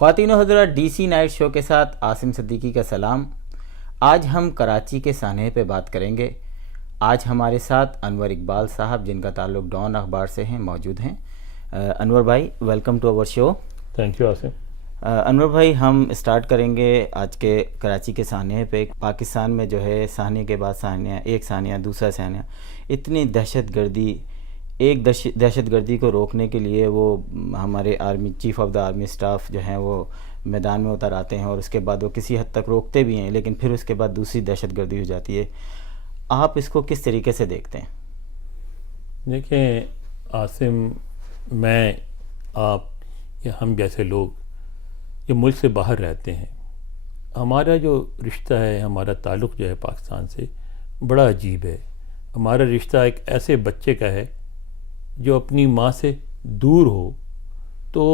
خواتین و حضرات، ڈی سی نائٹ شو کے ساتھ عاصم صدیقی کا سلام۔ آج ہم کراچی کے سانحے پہ بات کریں گے۔ آج ہمارے ساتھ انور اقبال صاحب، جن کا تعلق ڈان اخبار سے ہیں، موجود ہیں۔ انور بھائی، welcome to our show. Thank you Asim. Anwar بھائی، ہم اسٹارٹ کریں گے آج کے کراچی کے سانحے پہ۔ پاکستان میں جو ہے سانحے کے بعد سانحہ، ایک سانحہ دوسرا سانحہ، اتنی دہشت گردی، ایک دہشت گردی کو روکنے کے لیے وہ ہمارے army chief of the army staff جو ہیں وہ میدان میں اتر آتے ہیں، اور اس کے بعد وہ کسی حد تک روکتے بھی ہیں، لیکن پھر اس کے بعد دوسری دہشت گردی ہو جاتی ہے۔ آپ اس کو کس طریقے سے دیکھتے ہیں؟ دیکھیں عاصم، میں، آپ یا ہم جیسے لوگ جو ملک سے باہر رہتے ہیں، ہمارا جو رشتہ ہے، ہمارا تعلق جو ہے پاکستان سے بڑا عجیب ہے۔ ہمارا رشتہ ایک ایسے بچے کا ہے جو اپنی ماں سے دور ہو تو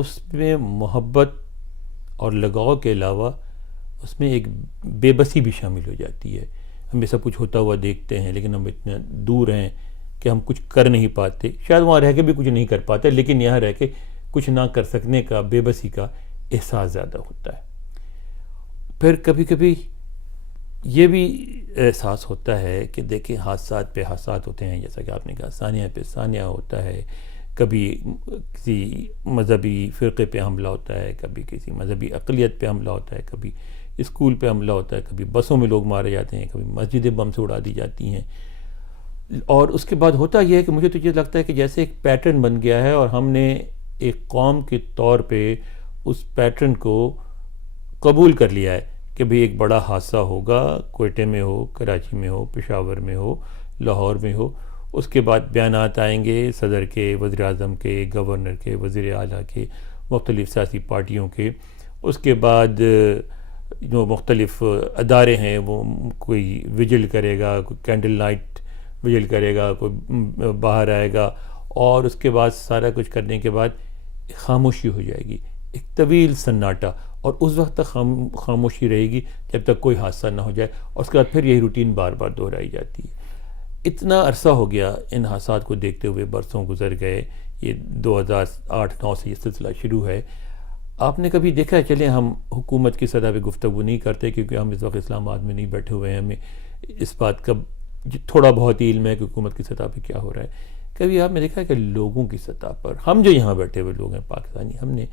اس میں محبت اور لگاؤ کے علاوہ اس میں ایک بے بسی بھی شامل ہو جاتی ہے۔ ہم یہ سب کچھ ہوتا ہوا دیکھتے ہیں، لیکن ہم اتنے دور ہیں کہ ہم کچھ کر نہیں پاتے۔ شاید وہاں رہ کے بھی کچھ نہیں کر پاتے، لیکن یہاں رہ کے کچھ نہ کر سکنے کا، بے بسی کا احساس زیادہ ہوتا ہے۔ پھر کبھی کبھی یہ بھی احساس ہوتا ہے کہ دیکھیں حادثات پہ حادثات ہوتے ہیں، جیسا کہ آپ نے کہا سانحہ پہ سانحہ ہوتا ہے، کبھی کسی مذہبی فرقے پہ حملہ ہوتا ہے، کبھی کسی مذہبی اقلیت پہ حملہ ہوتا ہے، کبھی اسکول پہ حملہ ہوتا ہے، کبھی بسوں میں لوگ مارے جاتے ہیں، کبھی مسجدیں بم سے اڑا دی جاتی ہیں۔ اور اس کے بعد ہوتا یہ ہے کہ مجھے تو یہ لگتا ہے کہ جیسے ایک پیٹرن بن گیا ہے، اور ہم نے ایک قوم کے طور پہ اس پیٹرن کو قبول کر لیا ہے کہ بھئی ایک بڑا حادثہ ہوگا، کوئٹے میں ہو، کراچی میں ہو، پشاور میں ہو، لاہور میں ہو، اس کے بعد بیانات آئیں گے صدر کے، وزیر اعظم کے، گورنر کے، وزیر اعلیٰ کے، مختلف سیاسی پارٹیوں کے۔ اس کے بعد جو مختلف ادارے ہیں وہ کوئی وجل کرے گا، کوئی کینڈل لائٹ وجل کرے گا، کوئی باہر آئے گا، اور اس کے بعد سارا کچھ کرنے کے بعد خاموشی ہو جائے گی، ایک طویل سناٹا، اور اس وقت تک خاموشی رہے گی جب تک کوئی حادثہ نہ ہو جائے، اور اس کے بعد پھر یہی روٹین بار بار دہرائی جاتی ہے۔ اتنا عرصہ ہو گیا ان حادثات کو دیکھتے ہوئے، برسوں گزر گئے، یہ 2008-9 سے یہ سلسلہ شروع ہے۔ آپ نے کبھی دیکھا ہے؟ چلیں ہم حکومت کی سطح پہ گفتگو نہیں کرتے کیونکہ ہم اس وقت اسلام آباد میں نہیں بیٹھے ہوئے ہیں، ہمیں اس بات کا تھوڑا بہت ہی علم ہے کہ حکومت کی سطح پہ کیا ہو رہا ہے۔ کبھی آپ نے دیکھا ہے کہ لوگوں کی سطح پر، ہم جو یہاں بیٹھے ہوئے لوگ ہیں پاکستانی، ہم نے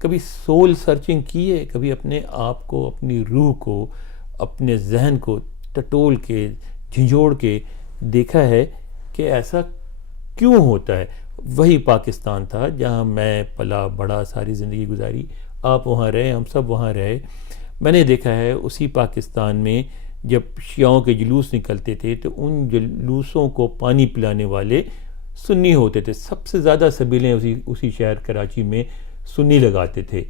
کبھی سول سرچنگ کی ہے؟ کبھی اپنے آپ کو، اپنی روح کو، اپنے ذہن کو ٹٹول کے، جھنجھوڑ کے دیکھا ہے کہ ایسا کیوں ہوتا ہے؟ وہی پاکستان تھا جہاں میں پلا بڑا، ساری زندگی گزاری، آپ وہاں رہے، ہم سب وہاں رہے۔ میں نے دیکھا ہے اسی پاکستان میں جب شیعوں کے جلوس نکلتے تھے تو ان جلوسوں کو پانی پلانے والے سنی ہوتے تھے۔ سب سے زیادہ سبیلیں اسی شہر کراچی میں سنی لگاتے تھے۔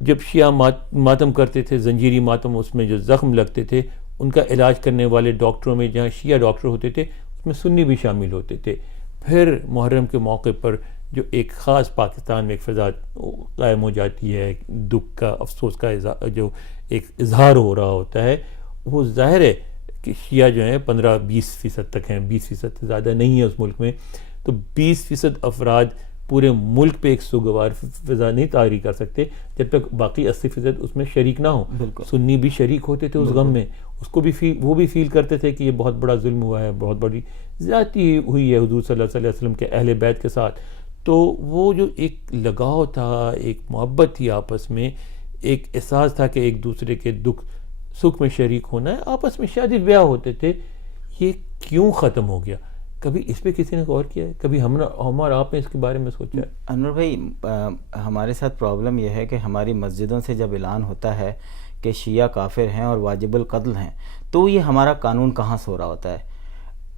جب شیعہ ماتم کرتے تھے، زنجیری ماتم، اس میں جو زخم لگتے تھے، ان کا علاج کرنے والے ڈاکٹروں میں جہاں شیعہ ڈاکٹر ہوتے تھے اس میں سنی بھی شامل ہوتے تھے۔ پھر محرم کے موقع پر جو ایک خاص پاکستان میں ایک فضا قائم ہو جاتی ہے، دکھ کا، افسوس کا جو ایک اظہار ہو رہا ہوتا ہے، وہ ظاہر ہے کہ شیعہ جو ہیں 15-20% تک ہیں، 20% سے زیادہ نہیں ہے اس ملک میں، تو 20% افراد پورے ملک پہ ایک سوگوار فضا نہیں طاری کر سکتے جب تک باقی 80% اس میں شریک نہ ہوں۔ سنی بھی شریک ہوتے تھے اس غم میں، اس کو بھی وہ بھی فیل کرتے تھے کہ یہ بہت بڑا ظلم ہوا ہے، بہت بڑی زیادتی ہوئی ہے حضور صلی اللہ علیہ وسلم کے اہل بیت کے ساتھ۔ تو وہ جو ایک لگاؤ تھا، ایک محبت تھی آپس میں، ایک احساس تھا کہ ایک دوسرے کے دکھ سکھ میں شریک ہونا ہے، آپس میں شادی بیاہ ہوتے تھے، یہ کیوں ختم ہو گیا؟ کبھی اس پہ کسی نے غور کیا ہے؟ کبھی ہم اور آپ نے اس کے بارے میں سوچا ہے؟ انور بھائی، ہمارے ساتھ پرابلم یہ ہے کہ ہماری مسجدوں سے جب اعلان ہوتا ہے کہ شیعہ کافر ہیں اور واجب القتل ہیں، تو یہ ہمارا قانون کہاں سو رہا ہوتا ہے؟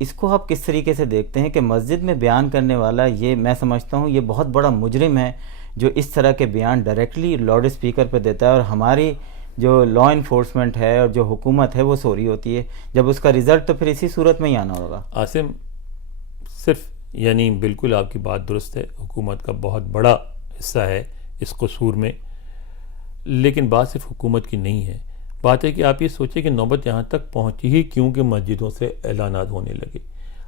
اس کو آپ کس طریقے سے دیکھتے ہیں کہ مسجد میں بیان کرنے والا، یہ میں سمجھتا ہوں یہ بہت بڑا مجرم ہے جو اس طرح کے بیان ڈائریکٹلی لاؤڈ اسپیکر پہ دیتا ہے، اور ہماری جو لا انفورسمنٹ ہے اور جو حکومت ہے وہ سو رہی ہوتی ہے، جب اس کا رزلٹ تو پھر اسی صورت میں ہی آنا ہوگا۔ عاصم، صرف یعنی بالکل آپ کی بات درست ہے، حکومت کا بہت بڑا حصہ ہے اس قصور میں، لیکن بات صرف حکومت کی نہیں ہے۔ بات ہے کہ آپ یہ سوچیں کہ نوبت یہاں تک پہنچی ہی کیونکہ مسجدوں سے اعلانات ہونے لگے۔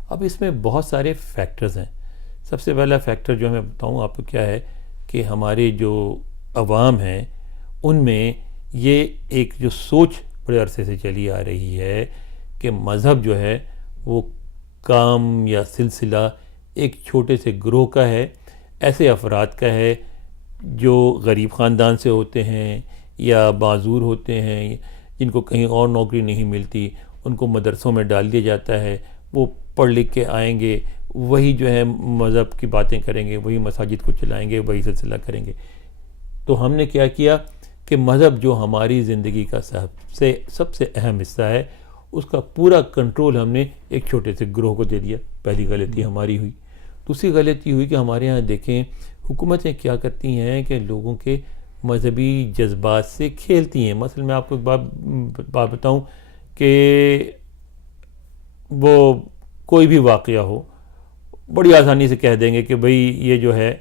اب اس میں بہت سارے فیکٹرز ہیں۔ سب سے پہلا فیکٹر جو میں بتاؤں آپ کو کیا ہے کہ ہمارے جو عوام ہیں ان میں یہ ایک جو سوچ بڑے عرصے سے چلی آ رہی ہے کہ مذہب جو ہے وہ کام یا سلسلہ ایک چھوٹے سے گروہ کا ہے، ایسے افراد کا ہے جو غریب خاندان سے ہوتے ہیں یا معذور ہوتے ہیں، جن کو کہیں اور نوکری نہیں ملتی، ان کو مدرسوں میں ڈال دیا جاتا ہے، وہ پڑھ لکھ کے آئیں گے، وہی جو ہے مذہب کی باتیں کریں گے، وہی مساجد کو چلائیں گے، وہی سلسلہ کریں گے۔ تو ہم نے کیا کیا کہ مذہب جو ہماری زندگی کا سب سے اہم حصہ ہے، اس کا پورا کنٹرول ہم نے ایک چھوٹے سے گروہ کو دے دیا۔ پہلی غلطی ہماری ہوئی۔ دوسری غلطی ہوئی کہ ہمارے ہاں دیکھیں حکومتیں کیا کرتی ہیں کہ لوگوں کے مذہبی جذبات سے کھیلتی ہیں۔ مثلا میں آپ کو ایک بات بتاؤں کہ وہ کوئی بھی واقعہ ہو، بڑی آسانی سے کہہ دیں گے کہ بھئی یہ جو ہے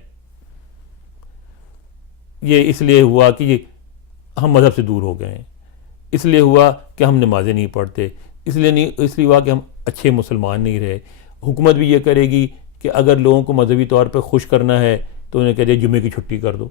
یہ اس لیے ہوا کہ یہ ہم مذہب سے دور ہو گئے ہیں، اس لیے ہوا کہ ہم نمازیں نہیں پڑھتے، اس لیے ہوا کہ ہم اچھے مسلمان نہیں رہے۔ حکومت بھی یہ کرے گی کہ اگر لوگوں کو مذہبی طور پہ خوش کرنا ہے تو انہیں کہہ دیا جمعے کی چھٹی کر دو۔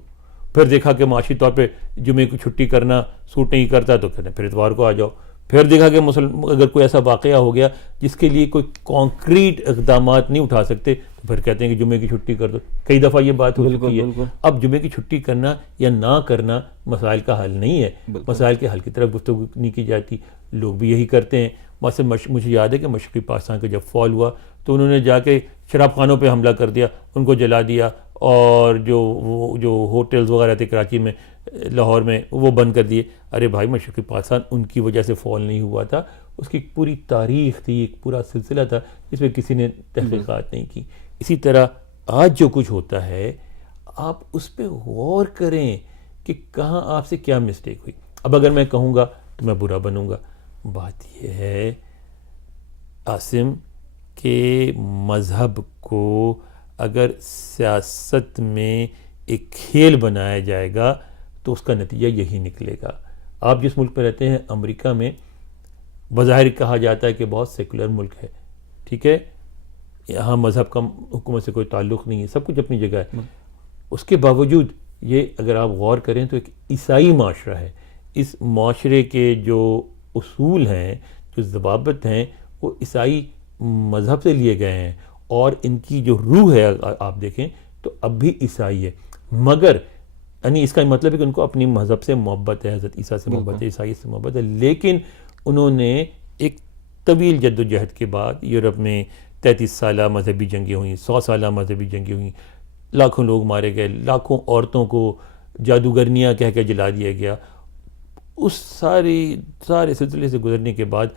پھر دیکھا کہ معاشی طور پہ جمعے کی چھٹی کرنا سوٹ نہیں کرتا تو کہتے ہیں پھر اتوار کو آ جاؤ۔ پھر دیکھا کہ اگر کوئی ایسا واقعہ ہو گیا جس کے لیے کوئی کانکریٹ اقدامات نہیں اٹھا سکتے تو پھر کہتے ہیں کہ جمعے کی چھٹی کر دو۔ کئی دفعہ یہ بات ہو چکی ہے۔ اب جمعے کی چھٹی کرنا یا نہ کرنا مسائل کا حل نہیں ہے، مسائل کے حل کی طرف گفتگو نہیں کی جاتی، لوگ بھی یہی کرتے ہیں۔ مثلا مجھے یاد ہے کہ مشرقی پاکستان کا جب فال ہوا تو انہوں نے جا کے شراب خانوں پہ حملہ کر دیا، ان کو جلا دیا، اور جو ہوٹلز وغیرہ تھے کراچی میں، لاہور میں، وہ بند کر دیے۔ ارے بھائی مشرقی پاکستان ان کی وجہ سے فال نہیں ہوا تھا، اس کی پوری تاریخ تھی، ایک پورا سلسلہ تھا جس میں کسی نے تحقیقات نہیں کی۔ اسی طرح آج جو کچھ ہوتا ہے آپ اس پہ غور کریں کہ کہاں آپ سے کیا مسٹیک ہوئی۔ اب اگر میں کہوں گا تو میں برا بنوں گا۔ بات یہ ہے عاصم کہ مذہب کو اگر سیاست میں ایک کھیل بنایا جائے گا تو اس کا نتیجہ یہی نکلے گا۔ آپ جس ملک پہ رہتے ہیں، امریکہ میں بظاہر کہا جاتا ہے کہ بہت سیکولر ملک ہے، ٹھیک ہے، یہاں مذہب کا حکومت سے کوئی تعلق نہیں ہے، سب کچھ اپنی جگہ ہے۔ اس کے باوجود یہ اگر آپ غور کریں تو ایک عیسائی معاشرہ ہے۔ اس معاشرے کے جو اصول ہیں، جو ضوابط ہیں، وہ عیسائی مذہب سے لیے گئے ہیں، اور ان کی جو روح ہے آپ دیکھیں تو اب بھی عیسائی ہے، مگر یعنی اس کا مطلب ہے کہ ان کو اپنی مذہب سے محبت ہے، حضرت عیسیٰ سے محبت ہے، عیسائی سے محبت ہے، لیکن انہوں نے ایک طویل جد و جہد کے بعد یورپ میں 33 سالہ مذہبی جنگیں ہوئیں، 100 سالہ مذہبی جنگیں ہوئیں، لاکھوں لوگ مارے گئے، لاکھوں عورتوں کو جادوگرنیاں کہہ کے جلا دیا گیا۔ اس سارے سلسلے سے گزرنے کے بعد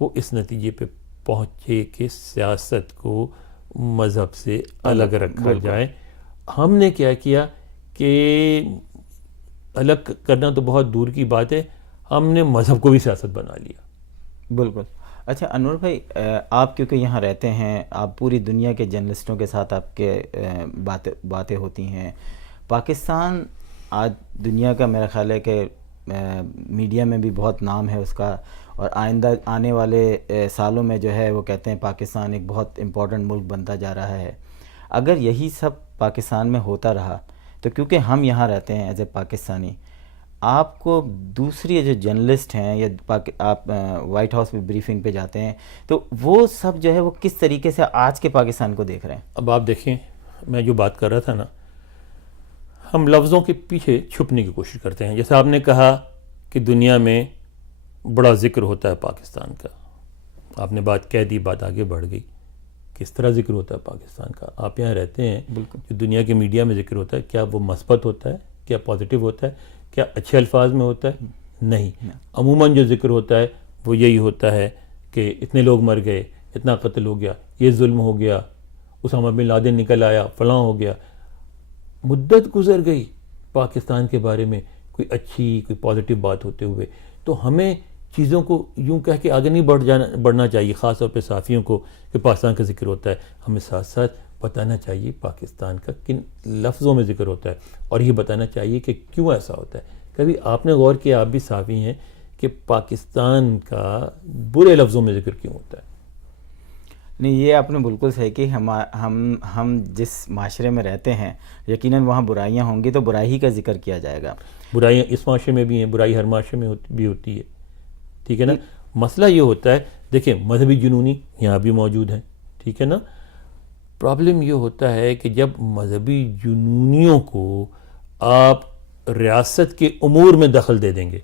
وہ اس نتیجے پہ پہنچے کہ سیاست کو مذہب سے الگ رکھا جائے۔ ہم نے کیا کیا کہ الگ کرنا تو بہت دور کی بات ہے، ہم نے مذہب کو بھی سیاست بنا لیا۔ بالکل۔ اچھا انور بھائی، آپ کیونکہ یہاں رہتے ہیں، آپ پوری دنیا کے جرنلسٹوں کے ساتھ آپ کے باتیں ہوتی ہیں۔ پاکستان آج دنیا کا میرا خیال ہے کہ میڈیا میں بھی بہت نام ہے اس کا، اور آئندہ آنے والے سالوں میں جو ہے وہ کہتے ہیں پاکستان ایک بہت امپورٹنٹ ملک بنتا جا رہا ہے۔ اگر یہی سب پاکستان میں ہوتا رہا تو کیونکہ ہم یہاں رہتے ہیں ایز اے پاکستانی، آپ کو دوسری جو جرنلسٹ ہیں یا آپ وائٹ ہاؤس میں بریفنگ پہ جاتے ہیں تو وہ سب جو ہے وہ کس طریقے سے آج کے پاکستان کو دیکھ رہے ہیں؟ اب آپ دیکھیں، میں جو بات کر رہا تھا نا، ہم لفظوں کے پیچھے چھپنے کی کوشش کرتے ہیں۔ جیسے آپ نے کہا کہ دنیا میں بڑا ذکر ہوتا ہے پاکستان کا، آپ نے بات کہہ دی، بات آگے بڑھ گئی۔ کس طرح ذکر ہوتا ہے پاکستان کا؟ آپ یہاں رہتے ہیں، بالکل، جو دنیا کے میڈیا میں ذکر ہوتا ہے، کیا وہ مثبت ہوتا ہے؟ کیا پازیٹیو ہوتا ہے؟ کیا اچھے الفاظ میں ہوتا ہے؟ نہیں۔ عموماً جو ذکر ہوتا ہے وہ یہی ہوتا ہے کہ اتنے لوگ مر گئے، اتنا قتل ہو گیا، یہ ظلم ہو گیا، اسامہ بن لادن نکل آیا، فلاں ہو گیا۔ مدت گزر گئی پاکستان کے بارے میں کوئی اچھی، کوئی پازیٹیو بات ہوتے ہوئے، تو ہمیں چیزوں کو یوں کہہ کے آگے نہیں بڑھنا چاہیے، خاص طور پہ صحافیوں کو کہ پاکستان کا ذکر ہوتا ہے۔ ہمیں ساتھ ساتھ بتانا چاہیے پاکستان کا کن لفظوں میں ذکر ہوتا ہے، اور یہ بتانا چاہیے کہ کیوں ایسا ہوتا ہے۔ کبھی آپ نے غور کیا، آپ بھی صحافی ہیں، کہ پاکستان کا برے لفظوں میں ذکر کیوں ہوتا ہے؟ نہیں، یہ آپ نے بالکل صحیح کہ ہم جس معاشرے میں رہتے ہیں یقیناً وہاں برائیاں ہوں گی تو برائی کا ذکر کیا جائے گا. برائیاں اس معاشرے میں بھی ہیں، برائی ہر معاشرے میں بھی ہوتی ہے، ٹھیک ہے نا. مسئلہ یہ ہوتا ہے، دیکھیں مذہبی جنونی یہاں بھی موجود ہیں، ٹھیک ہے نا. پرابلم یہ ہوتا ہے کہ جب مذہبی جنونیوں کو آپ ریاست کے امور میں دخل دے دیں گے،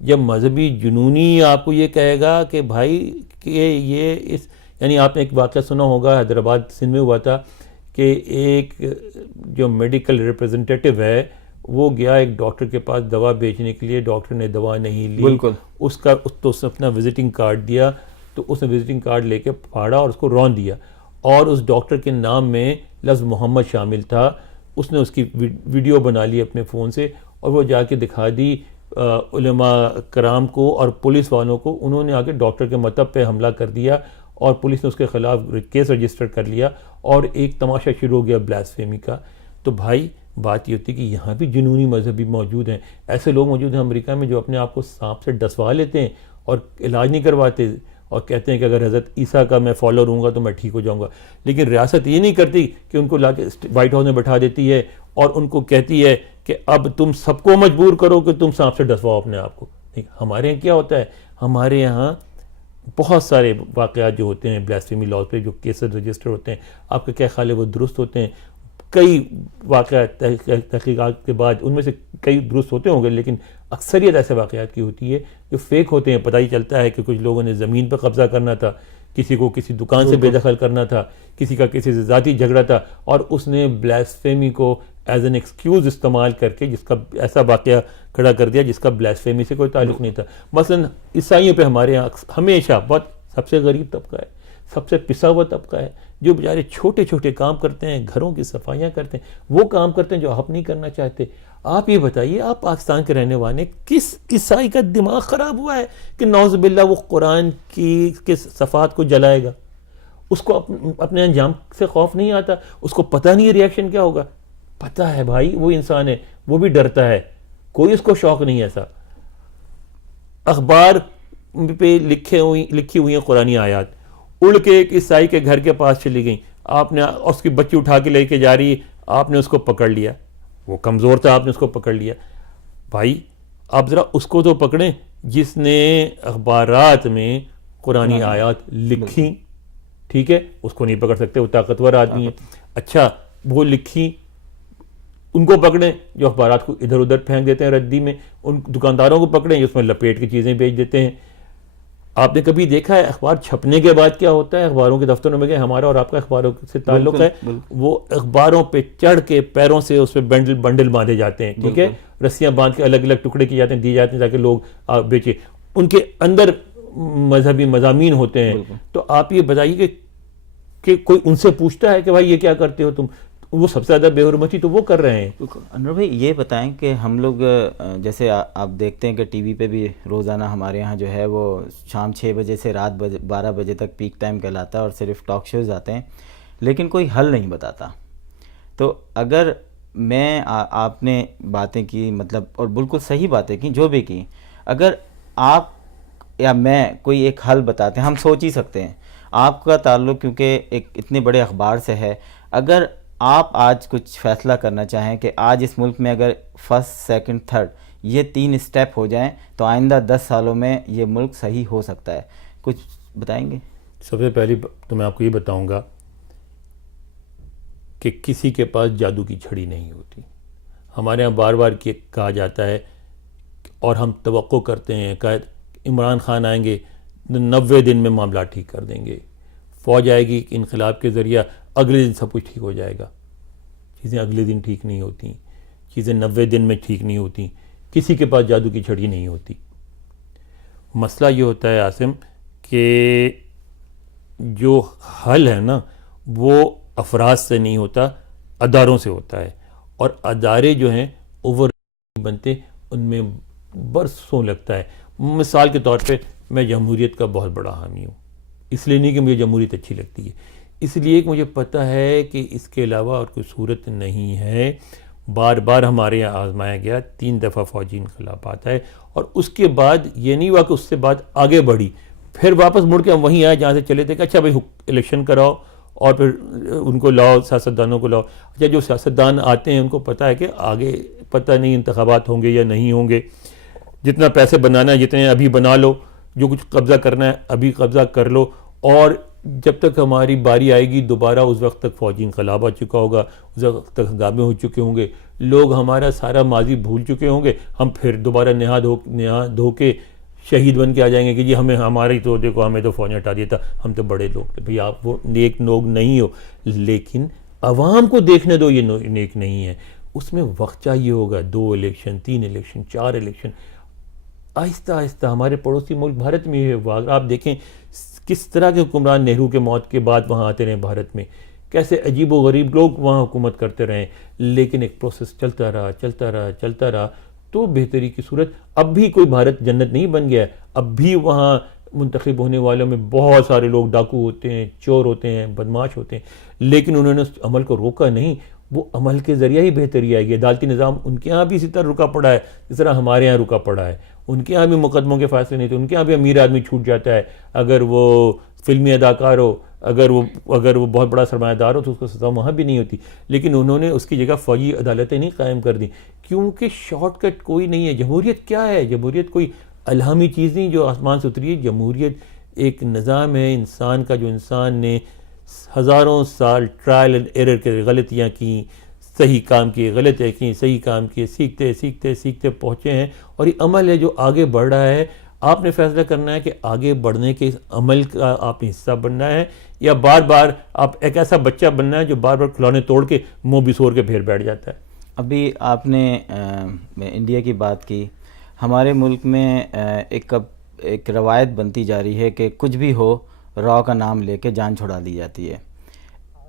جب مذہبی جنونی آپ کو یہ کہے گا کہ بھائی کہ یہ یعنی آپ نے ایک واقعہ سنا ہوگا، حیدرآباد سندھ میں ہوا تھا کہ ایک جو میڈیکل ریپرزنٹیٹیو ہے وہ گیا ایک ڈاکٹر کے پاس دوا بیچنے کے لیے، ڈاکٹر نے دوا نہیں لی، بالکل اس نے اپنا وزٹنگ کارڈ دیا، تو اس نے وزٹنگ کارڈ لے کے پھاڑا اور اس کو رون دیا، اور اس ڈاکٹر کے نام میں لفظ محمد شامل تھا. اس نے اس کی ویڈیو بنا لی اپنے فون سے اور وہ جا کے دکھا دی علماء کرام کو اور پولیس والوں کو. انہوں نے آ کے ڈاکٹر کے مطب پہ حملہ کر دیا اور پولیس نے اس کے خلاف کیس رجسٹر کر لیا اور ایک تماشا شروع ہو گیا بلاسفیمی کا. تو بھائی بات یہ ہوتی ہے کہ یہاں بھی جنونی مذہبی موجود ہیں. ایسے لوگ موجود ہیں امریکہ میں جو اپنے آپ کو سانپ سے ڈسوا لیتے ہیں اور علاج نہیں کرواتے اور کہتے ہیں کہ اگر حضرت عیسیٰ کا میں فالوور ہوں گا تو میں ٹھیک ہو جاؤں گا. لیکن ریاست یہ نہیں کرتی کہ ان کو لا کے وائٹ ہاؤس میں بٹھا دیتی ہے اور ان کو کہتی ہے کہ اب تم سب کو مجبور کرو کہ تم سانپ سے ڈسواؤ اپنے آپ کو. ہمارے یہاں کیا ہوتا ہے، ہمارے یہاں بہت سارے واقعات جو ہوتے ہیں بلاسفیمی لاز پہ جو کیسز رجسٹر ہوتے ہیں، آپ کا کیا خیال ہے وہ درست ہوتے ہیں؟ کئی واقعات تحقیقات کے بعد ان میں سے کئی درست ہوتے ہوں گے، لیکن اکثریت ایسے واقعات کی ہوتی ہے جو فیک ہوتے ہیں. پتہ ہی چلتا ہے کہ کچھ لوگوں نے زمین پر قبضہ کرنا تھا، کسی کو کسی دکان سے بے دخل کرنا تھا، کسی کا کسی سے ذاتی جھگڑا تھا، اور اس نے بلاسفیمی کو ایز این ایکسکیوز استعمال کر کے جس کا ایسا واقعہ کھڑا کر دیا جس کا بلاسفیمی سے کوئی تعلق نہیں تھا. مثلا عیسائیوں پہ ہمارے یہاں ہمیشہ بہت سب سے غریب طبقہ ہے، سب سے پسا ہوا طبقہ ہے، جو بیچارے چھوٹے چھوٹے کام کرتے ہیں، گھروں کی صفائیاں کرتے ہیں، وہ کام کرتے ہیں جو آپ نہیں کرنا چاہتے. آپ یہ بتائیے، آپ پاکستان کے رہنے والے کس عیسائی کا دماغ خراب ہوا ہے کہ نعوذ باللہ وہ قرآن کی صفحات کو جلائے گا؟ اس کو اپنے انجام سے خوف نہیں آتا، اس کو پتہ نہیں ریاکشن کیا ہوگا. پتہ ہے بھائی وہ انسان ہے، وہ بھی ڈرتا ہے، کوئی اس کو شوق نہیں ایسا. اخبار پہ لکھی ہوئی ہیں قرآنی آیات، اڑ کے ایک عیسائی کے گھر کے پاس چلی گئیں، آپ نے اس کی بچی اٹھا کے لے کے جا رہی، آپ نے اس کو پکڑ لیا، وہ کمزور تھا، آپ نے اس کو پکڑ لیا. بھائی آپ ذرا اس کو تو پکڑیں جس نے اخبارات میں قرآنی آیات لکھی، ٹھیک ہے، اس کو نہیں پکڑ سکتے، وہ طاقتور آدمی ہے. اچھا وہ لکھی، ان کو پکڑیں جو اخبارات کو ادھر ادھر پھینک دیتے ہیں ردی میں. ان دکانداروں کو پکڑیں جو اس میں لپیٹ کی چیزیں بیچ دیتے ہیں. آپ نے کبھی دیکھا ہے اخبار چھپنے کے بعد کیا ہوتا ہے؟ اخباروں کے دفتروں میں گئے، ہمارا اور آپ کا اخباروں سے تعلق ہے، وہ اخباروں پہ چڑھ کے پیروں سے اس پہ بنڈل باندھے جاتے ہیں، ٹھیک ہے، رسیاں باندھ کے الگ الگ ٹکڑے کیے جاتے ہیں، دیے جاتے ہیں تاکہ لوگ بیچے. ان کے اندر مذہبی مضامین ہوتے ہیں. تو آپ یہ بتائیے کہ کوئی ان سے پوچھتا ہے کہ بھائی یہ کیا کرتے ہو تم؟ وہ سب سے زیادہ بے حرمتی تو وہ کر رہے ہیں. انور بھائی یہ بتائیں کہ ہم لوگ جیسے آپ دیکھتے ہیں کہ ٹی وی پہ بھی روزانہ ہمارے یہاں جو ہے وہ شام 6 بجے سے رات 12 بجے تک پیک ٹائم کہلاتا ہے اور صرف ٹاک شوز آتے ہیں، لیکن کوئی حل نہیں بتاتا. تو اگر میں آپ نے باتیں کی مطلب اور بالکل صحیح باتیں کی جو بھی کی، اگر آپ یا میں کوئی ایک حل بتاتے ہیں، ہم سوچ ہی سکتے ہیں. آپ کا تعلق کیونکہ ایک اتنے بڑے اخبار سے ہے، اگر آپ آج کچھ فیصلہ کرنا چاہیں کہ آج اس ملک میں اگر فرسٹ سیکنڈ تھرڈ یہ 3 اسٹیپ ہو جائیں تو آئندہ 10 سالوں میں یہ ملک صحیح ہو سکتا ہے، کچھ بتائیں گے؟ سب سے پہلی تو میں آپ کو یہ بتاؤں گا کہ کسی کے پاس جادو کی چھڑی نہیں ہوتی. ہمارے یہاں بار بار کہا جاتا ہے اور ہم توقع کرتے ہیں کہ عمران خان آئیں گے 90 دن میں معاملات ٹھیک کر دیں گے، فوج آئے گی کہ انقلاب کے ذریعہ اگلے دن سب کچھ ٹھیک ہو جائے گا. چیزیں اگلے دن ٹھیک نہیں ہوتی، چیزیں 90 دن میں ٹھیک نہیں ہوتی. کسی کے پاس جادو کی چھڑی نہیں ہوتی. مسئلہ یہ ہوتا ہے عاصم کہ جو حل ہے نا وہ افراد سے نہیں ہوتا، اداروں سے ہوتا ہے. اور ادارے جو ہیں اوور بنتے، ان میں برسوں لگتا ہے. مثال کے طور پہ میں جمہوریت کا بہت بڑا حامی ہوں، اس لیے نہیں کہ مجھے جمہوریت اچھی لگتی ہے، اس لیے کہ مجھے پتہ ہے کہ اس کے علاوہ اور کوئی صورت نہیں ہے. بار بار ہمارے یہاں آزمایا گیا، 3 دفعہ فوجی انقلاب آتا ہے اور اس کے بعد یہ نہیں ہوا کہ اس سے بعد آگے بڑھی، پھر واپس مڑ کے ہم وہیں آئے جہاں سے چلے تھے کہ اچھا بھائی الیکشن کراؤ اور پھر ان کو لاؤ، سیاستدانوں کو لاؤ. اچھا جو سیاستدان آتے ہیں ان کو پتہ ہے کہ آگے پتہ نہیں انتخابات ہوں گے یا نہیں ہوں گے، جتنا پیسے بنانا ہے جتنے ابھی بنا لو، جو کچھ قبضہ کرنا ہے ابھی قبضہ کر لو، اور جب تک ہماری باری آئے گی دوبارہ اس وقت تک فوجی انقلاب آ چکا ہوگا، اس وقت تک ہنگامے ہو چکے ہوں گے، لوگ ہمارا سارا ماضی بھول چکے ہوں گے، ہم پھر دوبارہ نہا دھو کے شہید بن کے آ جائیں گے کہ جی ہمیں ہماری تو دیکھو ہمیں تو فوج نے ہٹا دیا تھا، ہم تو بڑے لوگ تھے. بھئی آپ وہ نیک لوگ نہیں ہو، لیکن عوام کو دیکھنے دو یہ نیک نہیں ہے. اس میں وقت چاہیے ہوگا، 2 الیکشن 3 الیکشن 4 الیکشن، آہستہ آہستہ. ہمارے پڑوسی ملک بھارت میں یہ ہوا، آپ دیکھیں کس طرح کے حکمران نہرو کے موت کے بعد وہاں آتے رہے بھارت میں، کیسے عجیب و غریب لوگ وہاں حکومت کرتے رہے، لیکن ایک پروسیس چلتا رہا تو بہتری کی صورت. اب بھی کوئی بھارت جنت نہیں بن گیا ہے، اب بھی وہاں منتخب ہونے والوں میں بہت سارے لوگ ڈاکو ہوتے ہیں، چور ہوتے ہیں، بدماش ہوتے ہیں، لیکن انہوں نے اس عمل کو روکا نہیں. وہ عمل کے ذریعہ ہی بہتری آئے گی. عدالتی نظام ان کے ہاں بھی اسی طرح رکا پڑا ہے جس طرح ہمارے ہاں رکا پڑا ہے. ان کے ہاں بھی مقدموں کے فیصلے نہیں تھے، ان کے ہاں بھی امیر آدمی چھوٹ جاتا ہے اگر وہ فلمی اداکار ہو، اگر وہ بہت بڑا سرمایہ دار ہو تو اس کو سزا وہاں بھی نہیں ہوتی. لیکن انہوں نے اس کی جگہ فوجی عدالتیں نہیں قائم کر دیں، کیونکہ شارٹ کٹ کوئی نہیں ہے. جمہوریت کیا ہے؟ جمہوریت کوئی الہامی چیز نہیں جو آسمان سے اتری ہے. جمہوریت ایک نظام ہے انسان کا، جو انسان نے ہزاروں سال ٹرائل اینڈ ایرر کے غلطیاں کی، صحیح کام کیے، غلطیاں کی، صحیح کام کیے، سیکھتے پہنچے ہیں. اور یہ عمل ہے جو آگے بڑھ رہا ہے. آپ نے فیصلہ کرنا ہے کہ آگے بڑھنے کے اس عمل کا آپ نے حصہ بننا ہے، یا بار بار آپ ایک ایسا بچہ بننا ہے جو بار بار کھلونے توڑ کے منہ بسور کے پھر بیٹھ جاتا ہے. ابھی آپ نے انڈیا کی بات کی. ہمارے ملک میں ایک روایت بنتی جا رہی ہے کہ کچھ بھی ہو راؤ کا نام لے کے جان چھڑا دی جاتی ہے.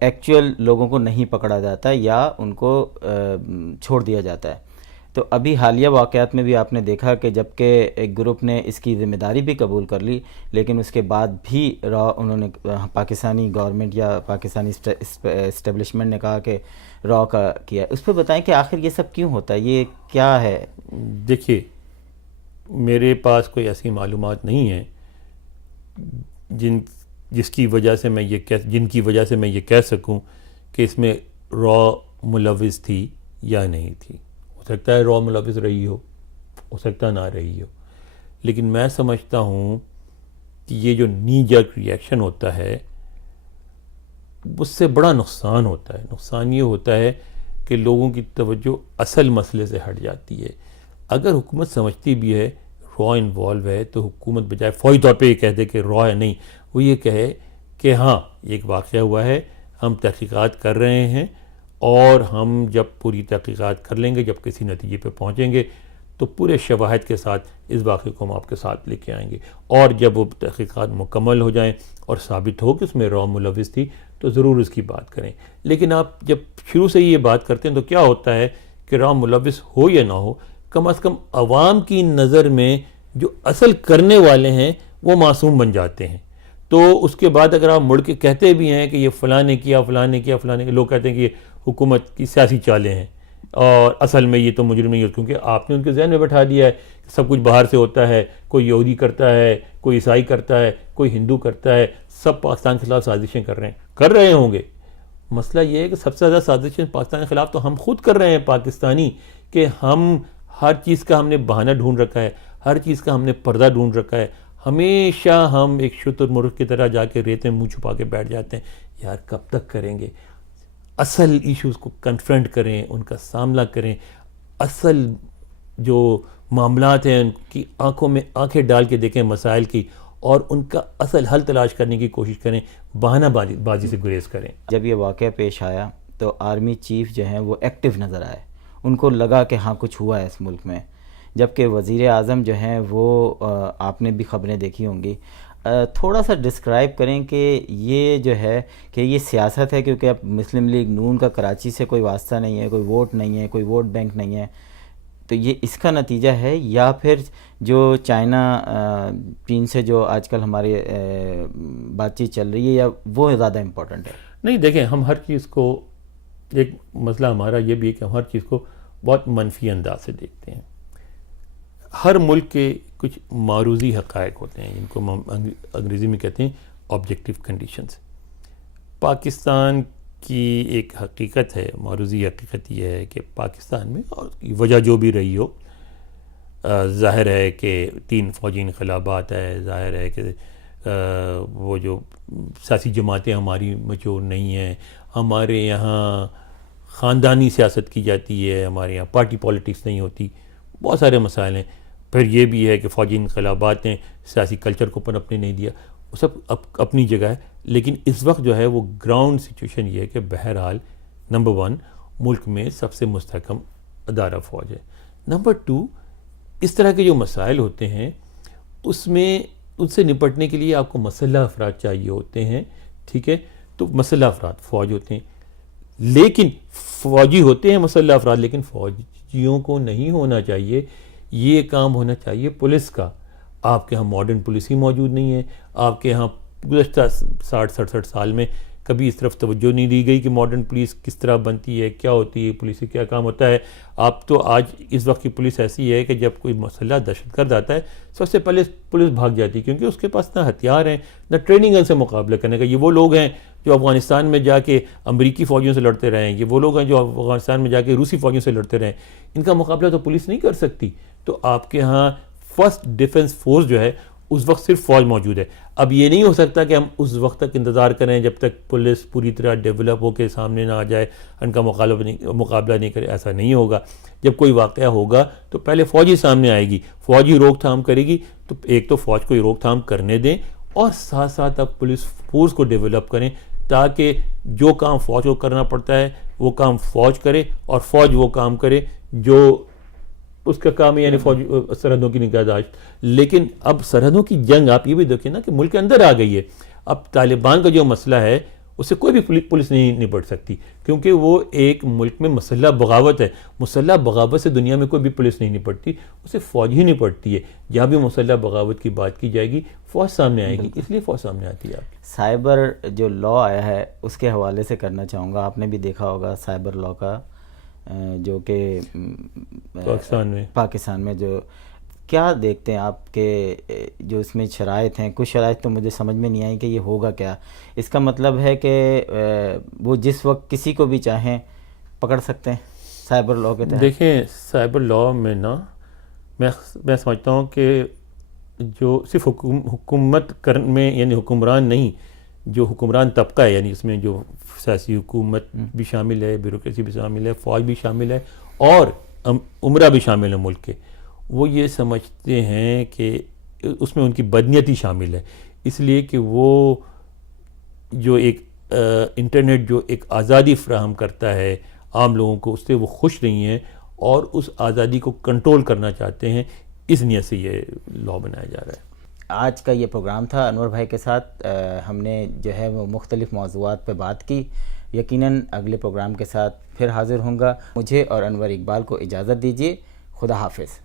ایکچوئل لوگوں کو نہیں پکڑا جاتا یا ان کو چھوڑ دیا جاتا ہے. تو ابھی حالیہ واقعات میں بھی آپ نے دیکھا کہ جبکہ ایک گروپ نے اس کی ذمہ داری بھی قبول کر لی، لیکن اس کے بعد بھی انہوں نے پاکستانی گورنمنٹ یا پاکستانی اسٹیبلشمنٹ نے کہا کہ راؤ کا کیا. اس پہ بتائیں کہ آخر یہ سب کیوں ہوتا ہے، یہ کیا ہے؟ دیکھیے میرے پاس کوئی ایسی معلومات نہیں ہیں جن کی وجہ سے میں یہ کہہ سکوں کہ اس میں راؤ ملوث تھی یا نہیں تھی. ہو سکتا ہے راؤ ملوث رہی ہو سکتا نہ رہی ہو، لیکن میں سمجھتا ہوں کہ یہ جو نی جرک ریئیکشن ہوتا ہے اس سے بڑا نقصان ہوتا ہے. نقصان یہ ہوتا ہے کہ لوگوں کی توجہ اصل مسئلے سے ہٹ جاتی ہے. اگر حکومت سمجھتی بھی ہے راؤ انوالو ہے تو حکومت بجائے فوری طور پہ یہ کہہ دے کہ راؤ ہے نہیں، وہ یہ کہے کہ ہاں یہ ایک واقعہ ہوا ہے، ہم تحقیقات کر رہے ہیں، اور ہم جب پوری تحقیقات کر لیں گے، جب کسی نتیجے پہ پہنچیں گے تو پورے شواہد کے ساتھ اس واقعے کو ہم آپ کے ساتھ لے کے آئیں گے. اور جب وہ تحقیقات مکمل ہو جائیں اور ثابت ہو کہ اس میں راؤ ملوث تھی تو ضرور اس کی بات کریں. لیکن آپ جب شروع سے ہی یہ بات کرتے ہیں تو کیا ہوتا ہے کہ راؤ ملوث ہو یا نہ ہو، کم از کم عوام کی نظر میں جو اصل کرنے والے ہیں وہ معصوم بن جاتے ہیں. تو اس کے بعد اگر آپ مڑ کے کہتے بھی ہیں کہ یہ فلاں نے کیا، لوگ کہتے ہیں کہ یہ حکومت کی سیاسی چالیں ہیں اور اصل میں یہ تو مجرم نہیں ہوتا، کیونکہ آپ نے ان کے ذہن میں بٹھا دیا ہے کہ سب کچھ باہر سے ہوتا ہے، کوئی یہودی کرتا ہے، کوئی عیسائی کرتا ہے، کوئی ہندو کرتا ہے، سب پاکستان کے خلاف سازشیں کر رہے ہوں گے. مسئلہ یہ ہے کہ سب سے زیادہ سازشیں پاکستان کے خلاف تو ہم خود کر رہے ہیں پاکستانی، کہ ہم ہر چیز کا ہم نے بہانہ ڈھونڈ رکھا ہے، ہر چیز کا ہم نے پردہ ڈھونڈ رکھا ہے. ہمیشہ ہم ایک شتر مرغ کی طرح جا کے ریت میں منہ چھپا کے بیٹھ جاتے ہیں. یار کب تک کریں گے؟ اصل ایشوز کو کنفرنٹ کریں، ان کا سامنا کریں، اصل جو معاملات ہیں ان کی آنکھوں میں آنکھیں ڈال کے دیکھیں مسائل کی، اور ان کا اصل حل تلاش کرنے کی کوشش کریں، بہانہ بازی سے گریز کریں. جب یہ واقعہ پیش آیا تو آرمی چیف جو ہیں وہ ایکٹیو نظر آئے، ان کو لگا کہ ہاں کچھ ہوا ہے اس ملک میں. جبکہ وزیر اعظم جو ہیں وہ آپ نے بھی خبریں دیکھی ہوں گی، تھوڑا سا ڈسکرائب کریں کہ یہ جو ہے کہ یہ سیاست ہے، کیونکہ اب مسلم لیگ نون کا کراچی سے کوئی واسطہ نہیں ہے، کوئی ووٹ نہیں ہے، کوئی ووٹ بینک نہیں ہے، تو یہ اس کا نتیجہ ہے یا پھر جو چین سے جو آج کل ہماری بات چیت چل رہی ہے، یا وہ زیادہ امپورٹنٹ ہے؟ نہیں دیکھیں، ہم ہر چیز کو، ایک مسئلہ ہمارا یہ بھی ہے کہ ہم ہر چیز کو بہت منفی انداز سے دیکھتے ہیں. ہر ملک کے کچھ معروضی حقائق ہوتے ہیں جن کو ہم انگریزی میں کہتے ہیں آبجیکٹیو کنڈیشنز. پاکستان کی ایک حقیقت ہے, معروضی حقیقت یہ ہے کہ پاکستان میں, اور وجہ جو بھی رہی ہو, ظاہر ہے کہ 3 فوجی انقلابات ہے, ظاہر ہے کہ وہ جو سیاسی جماعتیں ہماری مچور نہیں ہیں, ہمارے یہاں خاندانی سیاست کی جاتی ہے, ہمارے یہاں پارٹی پالیٹکس نہیں ہوتی, بہت سارے مسائل ہیں. پھر یہ بھی ہے کہ فوجی انقلابات نے سیاسی کلچر کو پنپنے نہیں دیا, وہ سب اپنی جگہ ہے. لیکن اس وقت جو ہے وہ گراؤنڈ سچویشن یہ ہے کہ بہرحال نمبر 1 ملک میں سب سے مستحکم ادارہ فوج ہے. نمبر 2 اس طرح کے جو مسائل ہوتے ہیں اس میں ان سے نپٹنے کے لیے آپ کو مسلح افراد چاہیے ہوتے ہیں, ٹھیک ہے. تو مسلح افراد فوج ہوتے ہیں, لیکن فوجی ہوتے ہیں مسلح افراد, لیکن فوجیوں کو نہیں ہونا چاہیے. یہ کام ہونا چاہیے پولیس کا. آپ کے ہاں ماڈرن پولیس ہی موجود نہیں ہے. آپ کے ہاں گزشتہ 60-67 سال میں کبھی اس طرف توجہ نہیں دی گئی کہ ماڈرن پولیس کس طرح بنتی ہے, کیا ہوتی ہے, پولیس سے کیا کام ہوتا ہے. آپ تو آج اس وقت کی پولیس ایسی ہے کہ جب کوئی مسلح دہشت گرد آتا ہے سب سے پہلے پولیس بھاگ جاتی ہے, کیونکہ اس کے پاس نہ ہتھیار ہیں نہ ٹریننگ ان سے مقابلہ کرنے کا. یہ وہ لوگ ہیں جو افغانستان میں جا کے امریکی فوجیوں سے لڑتے رہے ہیں, یہ وہ لوگ ہیں جو افغانستان میں جا کے روسی فوجیوں سے لڑتے رہے ہیں. ان کا مقابلہ تو پولیس نہیں کر سکتی. تو آپ کے ہاں فرسٹ ڈیفنس فورس جو ہے اس وقت صرف فوج موجود ہے. اب یہ نہیں ہو سکتا کہ ہم اس وقت تک انتظار کریں جب تک پولیس پوری طرح ڈیولپ ہو کے سامنے نہ آ جائے, ان کا مقابلہ نہیں کرے. ایسا نہیں ہوگا. جب کوئی واقعہ ہوگا تو پہلے فوجی سامنے آئے گی, فوجی روک تھام کرے گی. تو ایک تو فوج کو روک تھام کرنے دیں, اور ساتھ ساتھ اب پولیس فورس کو ڈیولپ کریں تاکہ جو کام فوج کو کرنا پڑتا ہے وہ کام فوج کرے, اور فوج وہ کام کرے جو اس کا کام ہے, یعنی فوج سرحدوں کی نگہداشت. لیکن اب سرحدوں کی جنگ آپ یہ بھی دیکھیں نا کہ ملک کے اندر آ گئی ہے. اب طالبان کا جو مسئلہ ہے اس سے کوئی بھی پولیس نہیں نپٹ سکتی, کیونکہ وہ ایک ملک میں مسلح بغاوت ہے. مسلح بغاوت سے دنیا میں کوئی بھی پولیس نہیں نپٹتی, اسے فوج ہی نپٹتی ہے. جہاں بھی مسلح بغاوت کی بات کی جائے گی فوج سامنے آئے گی, اس لیے فوج سامنے آتی ہے. سائبر جو لا آیا ہے اس کے حوالے سے کرنا چاہوں گا. آپ نے بھی دیکھا ہوگا سائبر لا کا جو کہ پاکستان میں جو کیا دیکھتے ہیں آپ کے جو اس میں شرائط ہیں. کچھ شرائط تو مجھے سمجھ میں نہیں آئی کہ یہ ہوگا کیا. اس کا مطلب ہے کہ وہ جس وقت کسی کو بھی چاہیں پکڑ سکتے ہیں سائبر لا کے تحت. دیکھیں سائبر لا میں نا میں سمجھتا ہوں کہ جو صرف حکومت میں یعنی حکمران نہیں, جو حکمران طبقہ ہے, یعنی اس میں جو سیاسی حکومت بھی شامل ہے, بیوروکریسی بھی شامل ہے, فوج بھی شامل ہے, اور عمرہ بھی شامل ہے ملک کے, وہ یہ سمجھتے ہیں کہ اس میں ان کی بدنیتی شامل ہے. اس لیے کہ وہ جو ایک انٹرنیٹ جو ایک آزادی فراہم کرتا ہے عام لوگوں کو, اس سے وہ خوش نہیں ہیں اور اس آزادی کو کنٹرول کرنا چاہتے ہیں. اس نیت سے یہ لا بنایا جا رہا ہے. آج کا یہ پروگرام تھا انور بھائی کے ساتھ. ہم نے جو ہے وہ مختلف موضوعات پہ بات کی. یقیناً اگلے پروگرام کے ساتھ پھر حاضر ہوں گا. مجھے اور انور اقبال کو اجازت دیجیے. خدا حافظ.